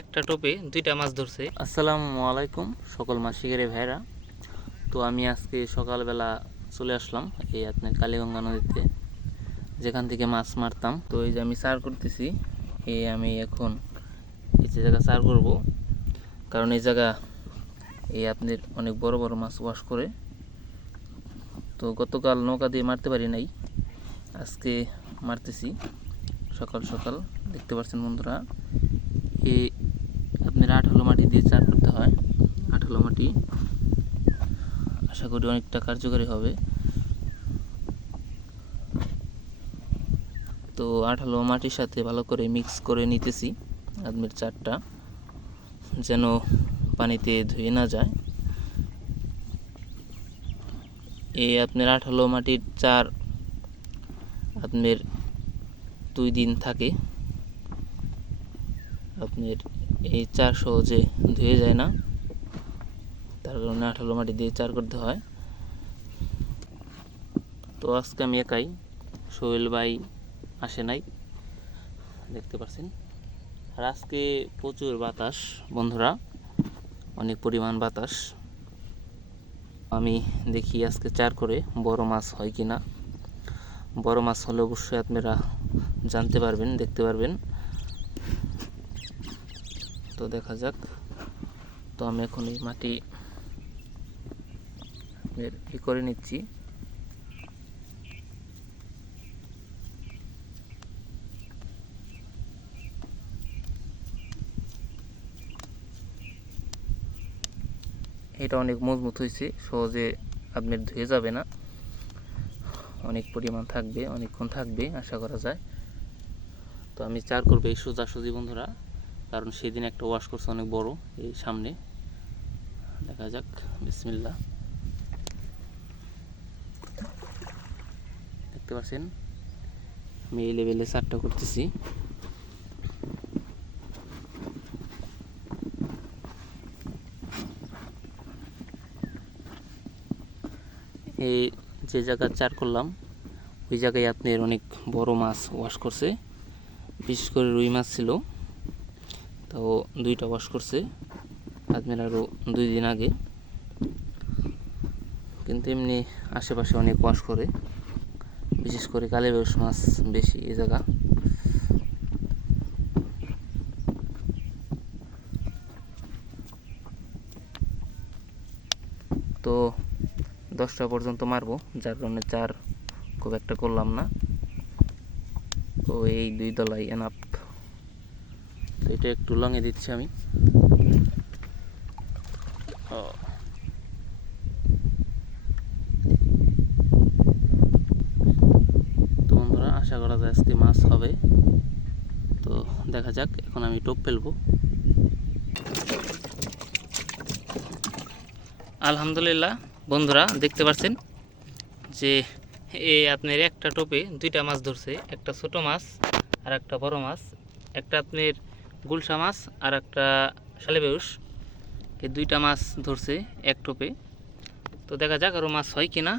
একটা টোপে দুইটা মাছ ধরছে। আসসালামু আলাইকুম সকল মাছ শিকারী ভাইরা। তো আমি আজকে সকালবেলা চলে আসলাম এই আপনার কালীগঙ্গা নদীতে, যেখান থেকে মাছ মারতাম। তো এই যে আমি চার করতেছি, আমি এখন এই জায়গা চার করব, কারণ এই জায়গা আপনার অনেক বড় বড় মাছ ওয়াশ করে। তো গতকাল নৌকা দিয়ে মারতে পারি নাই, আজকে মারতেছি সকাল সকাল। দেখতে পাচ্ছেন বন্ধুরা, আপনার আঠালো মাটি দিয়ে চার করতে হয়। আঠালো মাটি আশা করি অনেকটা কার্যকারী হবে। তো আঠালো মাটির সাথে ভালো করে মিক্স করে নিতেছি আপনার চারটা, যেন পানিতে ধুয়ে না যায়। আপনার আঠালো মাটির চার আপনার 2 দিন থাকে। আপনার এই চার সহজে ধুয়ে যায় না, তার কারণে আঠালো মাটি দিয়ে চার করতে হয়। তো আজকে আমি একাই, সোহেল ভাই আসে নাই, দেখতে পাচ্ছেন। আর আজকে প্রচুর বাতাস বন্ধুরা, অনেক পরিমাণ বাতাস। আমি দেখি আজকে চার করে বড় মাছ হয় কি না। বড় মাছ হলে অবশ্যই আপনারা জানতে পারবেন, দেখতে পারবেন। তো দেখা যাক। তো আমি এখন এই মাটি করে নিচ্ছি। এটা অনেক মজবুত হয়েছে, সহজে আপনার ধুয়ে যাবে না, অনেক পরিমাণ থাকবে, অনেকক্ষণ থাকবে আশা করা যায়। তো আমি চার করবো এই সোজাসুজি বন্ধুরা, কারণ সেদিন একটা ওয়াশ করছে অনেক বড় এই সামনে। দেখা যাক, বিসমিল্লাহ। দেখতে পাচ্ছেন আমি এই লেভেলে চারটা করতেছি। এই যে জায়গায় চার করলাম ওই জায়গায় আপনার অনেক বড় মাছ ওয়াশ করছে, বিশেষ করে রুই মাছ ছিল। তো 2টা ওয়াশ করছে আপনার আরও 2 দিন আগে। কিন্তু এমনি আশেপাশে অনেক ওয়াশ করে, বিশেষ করে কালীবাউস মাছ বেশি এই জায়গা। তো 10টা পর্যন্ত মারবো, যার কারণে চার খুব একটা করলাম না। তো এই 2 দলাই এনাফ। তো এটা একটু লঙে দিচ্ছি আমি। তো বন্ধুরা, আশা করা যায় আজকে মাছ হবে। তো দেখা যাক, এখন আমি টোপ ফেলবো। আলহামদুলিল্লাহ বন্ধুরা, দেখতে পাচ্ছেন যে আপনার একটা টোপে 2টা মাছ ধরছে, একটা ছোট মাছ আর একটা বড় মাছ, একটা আপনার গুলশা মাছ আর একটা শালিবাউস। এই 2টা মাছ ধরছে এক টোপে। তো দেখা যাক আরও মাছ হয় কিনা।